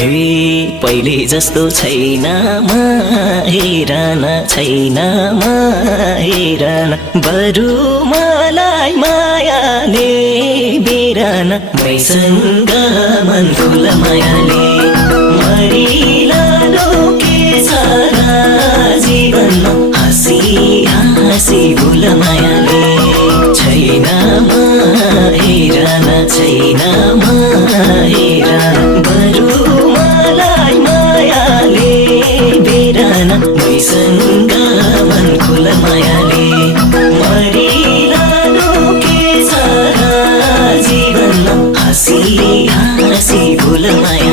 पहिले जस्तो छैन हेरन छैन हेरन बरु मलाई मायाले बेरन मैसँग मन खुल मायाले मरिलालो के सारा जीवनमा हाँसी हाँसी भुल मायाले छैन हेरन छैन हेरन बरु मलाई मायाले बेरन मैसँग मन खुल मायाले मरिलालो के सारा जीवनमा हाँसी हाँसी भुल माया